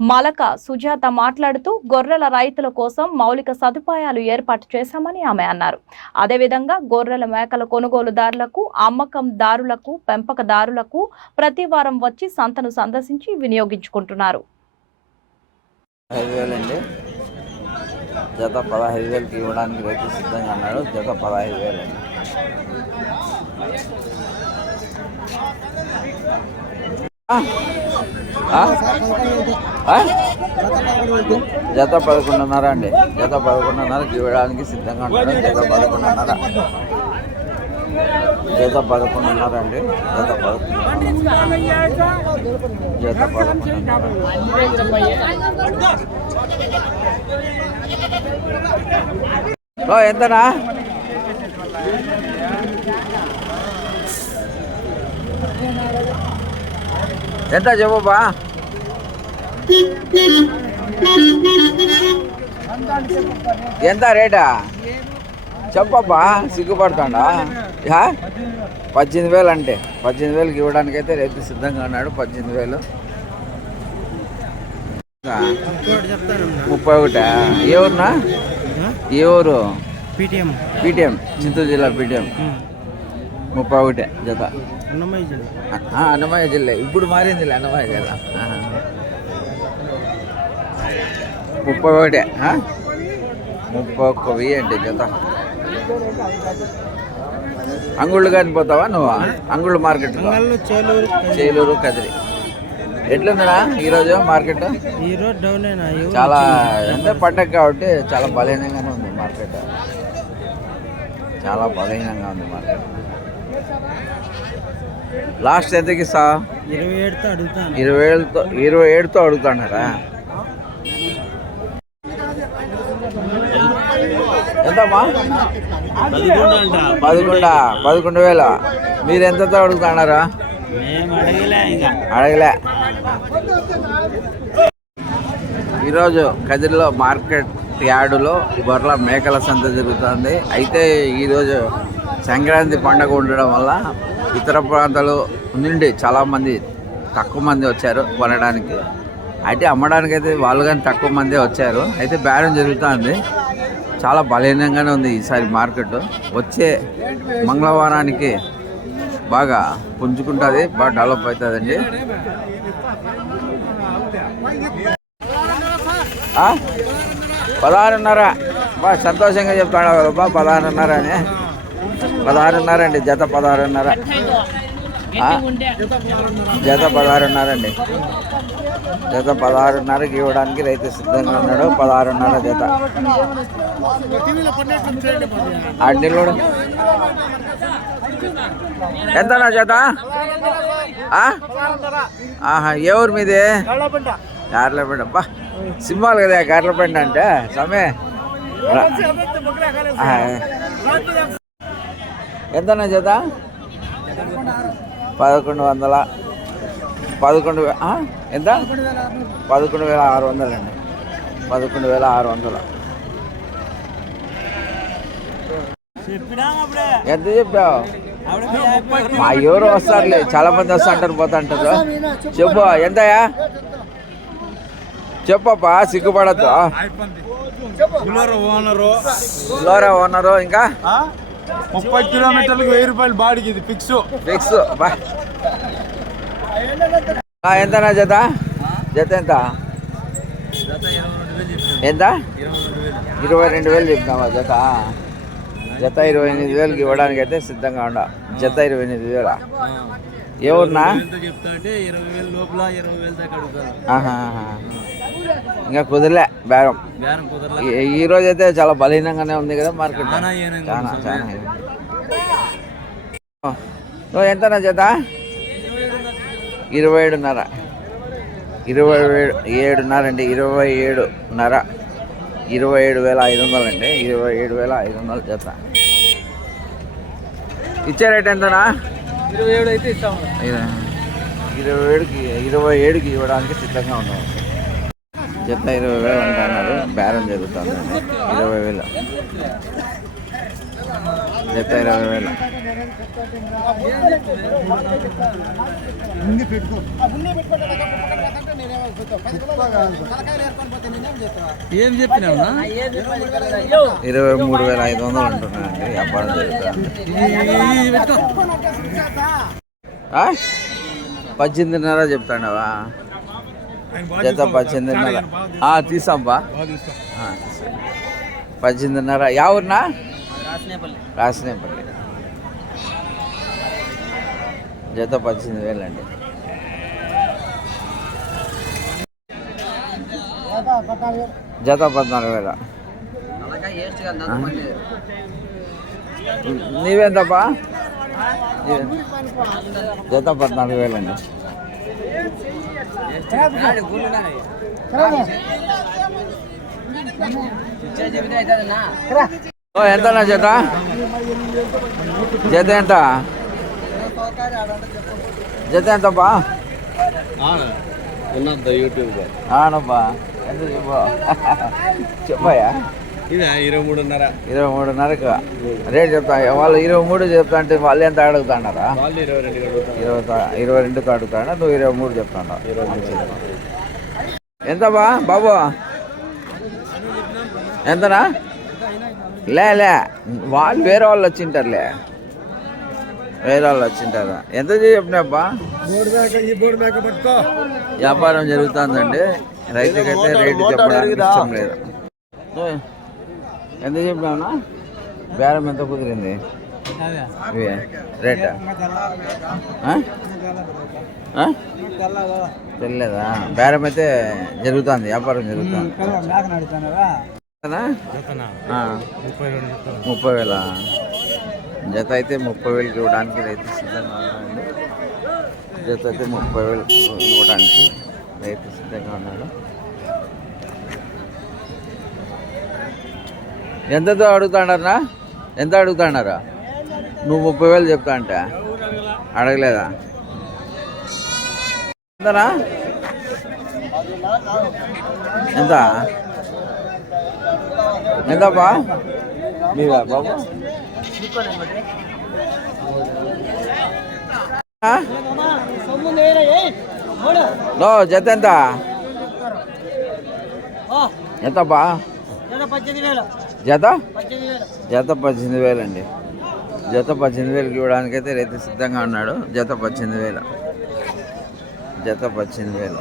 Malaka Sujatha మాట్లాడుతూ గొర్రెల రైతుల కోసం మౌలిక సదుపాయాలు ఏర్పాటు చేశామని ఆమె అన్నారు. అదేవిధంగా గొర్రెల మేకల కొనుగోలుదారులకు అమ్మకందారులకు పెంపకదారులకు ప్రతి వారం వచ్చి సంతను సందర్శించి వినియోగించుకుంటున్నారు. జత పదహైదు వేలకి ఇవ్వడానికి రైతు సిద్ధంగా అన్నాడు జత పదహైదు వేలండి. ఆ? జత పదకొండున్నర అండి. జత పదకొండున్నరకి ఇవ్వడానికి సిద్ధంగా ఉన్నాడు జత పదకొండున్నర. జత పదకొండున్నర అండి. జత పదకొండు జత పదకొండున్నర ఎంతనా? ఎంత చెప్పబా ఎంత రేటా? చెప్పబ్బా సిగ్గుపడతాడా? పద్దెనిమిది వేలు అంటే పద్దెనిమిది వేలకి ఇవ్వడానికి అయితే రైతు సిద్ధంగా ఉన్నాడు పద్దెనిమిది వేలు. ముప్పై ఒకటా? ఏ ఊరునా? ఏ ఊరు? పీటీఎం. పీటీఎం చిత్తూరు జిల్లా పీటీఎం. ముప్పై ఒకటే జత. అన్నమయ్య జిల్లా. అన్నమయ్య జిల్లా. ఇప్పుడు మారింది అన్నమయ్య జిల్లా. ముప్పై ఒకటే? ముప్పై ఒక్క వెయ్యి అంటే జత. అంగుళ్ళు కానీ పోతావా నువ్వు? అంగుళ్ళు మార్కెట్ చేలూరు చేలూరు కదిరి. ఎట్లుందిరా ఈరోజు మార్కెట్? ఈరోజు డౌన్ చాలా ఎంత పండగ కాబట్టి చాలా బలహీనంగానే ఉంది మార్కెట్. చాలా బలహీనంగా ఉంది మార్కెట్. లాస్ట్ ఎంతకి సా ఇరవై ఏడుతో అడుగుతాను. ఇరవై ఏళ్ళతో ఇరవై ఏడుతో అడుగుతున్నారా ఎంతమ్మా పదకొండ పదకొండు? వేల మీరు ఎంతతో అడుగుతున్నారా అడగలే ఈరోజు కదిరిలో మార్కెట్ యార్డులో గొర్రెల మేకల సంత జరుగుతుంది. అయితే ఈరోజు సంక్రాంతి పండగ ఉండడం వల్ల ఇతర ప్రాంతాలు నుండి చాలామంది తక్కువ మంది వచ్చారు కొనడానికి. అయితే అమ్మడానికి అయితే వాళ్ళు కానీ తక్కువ మంది వచ్చారు. అయితే బేరం జరుగుతుంది. చాలా బలహీనంగానే ఉంది ఈసారి మార్కెట్. వచ్చే మంగళవారానికి బాగా పుంజుకుంటుంది బాగా డెవలప్ అవుతుందండి. పదహారున్నర. బా సంతోషంగా చెప్తాడు బా పదహారున్నర అని. పదహారున్నర అండి జత పదహారున్నర. జత పదహారున్నర అండి. జత పదహారున్నరకి ఇవ్వడానికి రైతు సిద్ధంగా ఉన్నాడు పదహారున్నర జత అడ్డీలు ఎంతనా జత ఆ? ఆహా ఏ ఊరు మీది కార్లపేట అబ్బా సింహాలు కదా కార్లపేట అంటే సమే ఎంతనా జత పదకొండు వందల పదకొండు? ఎంత? పదకొండు వేల ఆరు వందలు అండి పదకొండు వేల ఆరు వందలు. ఎంత చెప్పావు? అప్పుడే మా ఎవరు వస్తారులే. చాలా మంది వస్తా అంటారు పోతా అంటారు చెప్పు ఎంతయా చెప్పప్పా సిగ్గుపడద్దు. ఓనరు. లోరా ఓనరు ఇంకా? ముప్పై కిలోమీటర్లకు వెయ్యి రూపాయలు బాడికి ఇది ఫిక్స్. ఫిక్స్. ఎంతనా జత? జత ఎంత? ఎంత? ఇరవై రెండు వేలు. చెప్తామా జత? జత ఇరవై ఎనిమిది వేలకి ఇవ్వడానికి అయితే సిద్ధంగా ఉండ. జత ఇరవై ఎనిమిది వేల? ఏ ఊరినా? చెప్తా అంటే ఇరవై వేలు లోపల ఇరవై వేలు దాకా అడుగుతారు. ఆహా, ఆహా. ఇంకా కుదరలే బేరం. ఈ- రోజు అయితే చాలా బలహీనంగానే ఉంది కదా మార్కెట్. చాలా చాలా. నువ్వు ఎంతనా జత? ఇరవై ఏడున్నర ఇరవై ఏడు ఏడున్నర అండి ఇరవై ఏడున్నర ఇరవై ఏడు వేల ఐదు వందలు అండి ఇరవై ఏడు వేల ఐదు వందలు జత. ఇచ్చే రేట్ ఎంతనా? ఇరవై ఏడు అయితే ఇస్తాము. ఇరవై ఏడుకి ఇరవై ఏడుకి ఇవ్వడానికి సిద్ధంగా ఉన్నాం. జత ఇరవై వేలు అంటున్నారు బేరం జరుగుతుందండి ఇరవై వేలు జత ఇరవై వేలు. ఏం చెప్పినావునా? ఇరవై మూడు వేల ఐదు వందలు అంటున్నారండి వ్యాపారం జరుగుతుంది. ఆ? పద్దెనిమిదిన్నర చెప్తాండవా? జత పద్దెనిమిదిన్నర. తీసాంపా. పద్దెనిమిదిన్నర. యా ఊరినా? రాసినేపల్లి. జత పద్దెనిమిది వేలండి. జత పద్నాలుగు వేల. నీవెంతప్పా జత పద్నాలుగు వేలండి. ఓ ఎంతనా జత? జత ఎంత? జత యూట్యూబ్ ఆనబ్బా ఎంత చెప్పు? చెప్పాయా ఇరవై మూడున్నర. ఇరవై మూడున్నరకు. రేట్ చెప్తా వాళ్ళు ఇరవై మూడు చెప్తా అంటే వాళ్ళు ఎంత అడుగుతున్నారా? ఇరవై ఇరవై రెండుకి అడుగుతాడా నువ్వు ఇరవై మూడు చెప్తాడా ఎంత బా బాబు? ఎంతనా? లే లే. వాళ్ళు వేరే వాళ్ళు వచ్చింటారులే. వేరే వాళ్ళు వచ్చింటారు. ఎంత చెప్పినాబ్బా వ్యాపారం జరుగుతుందండి. రైతుకైతే రేటు చెప్పడానికి ఇష్టం లేదు. ఎంత చెప్పినావునా బేరం ఎంత కుదిరింది? రేటా? తెలియదా బేరం అయితే జరుగుతుంది వ్యాపారం జరుగుతుంది. కదా? ముప్పై వేల? జత అయితే ముప్పై వేలకి ఇవ్వడానికి రైతు సిద్ధంగా ఉన్నాడండి జత అయితే ముప్పై వేలు ఇవ్వడానికి రైతు సిద్ధంగా ఉన్నాడు. ఎంతతో అడుగుతాడన్నా ఎంత అడుగుతాడారా? నువ్వు ముప్పై వేలు చెప్తా అంటే? అడగలేదా? ఎంతనా? ఎంత? ఎంతప్పా? మీవా బాబు? లో జత ఎంత? ఎంతప్పా? జత? జత పద్దెనిమిది వేలు అండి. జత పద్దెనిమిది వేలకి ఇవ్వడానికి అయితే రైతు సిద్ధంగా ఉన్నాడు. జత పద్దెనిమిది వేలు. జత పద్దెనిమిది వేలు.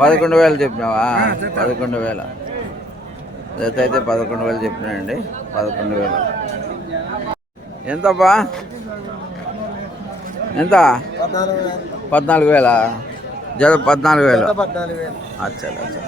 పదకొండు వేలు చెప్పినావా? పదకొండు వేల. జత అయితే పదకొండు వేలు చెప్పినాయండి. పదకొండు వేలు. ఎంతప్పా ఎంత? పద్నాలుగు వేల. జత పద్నాలుగు వేలు. అచ్చా అచ్చా.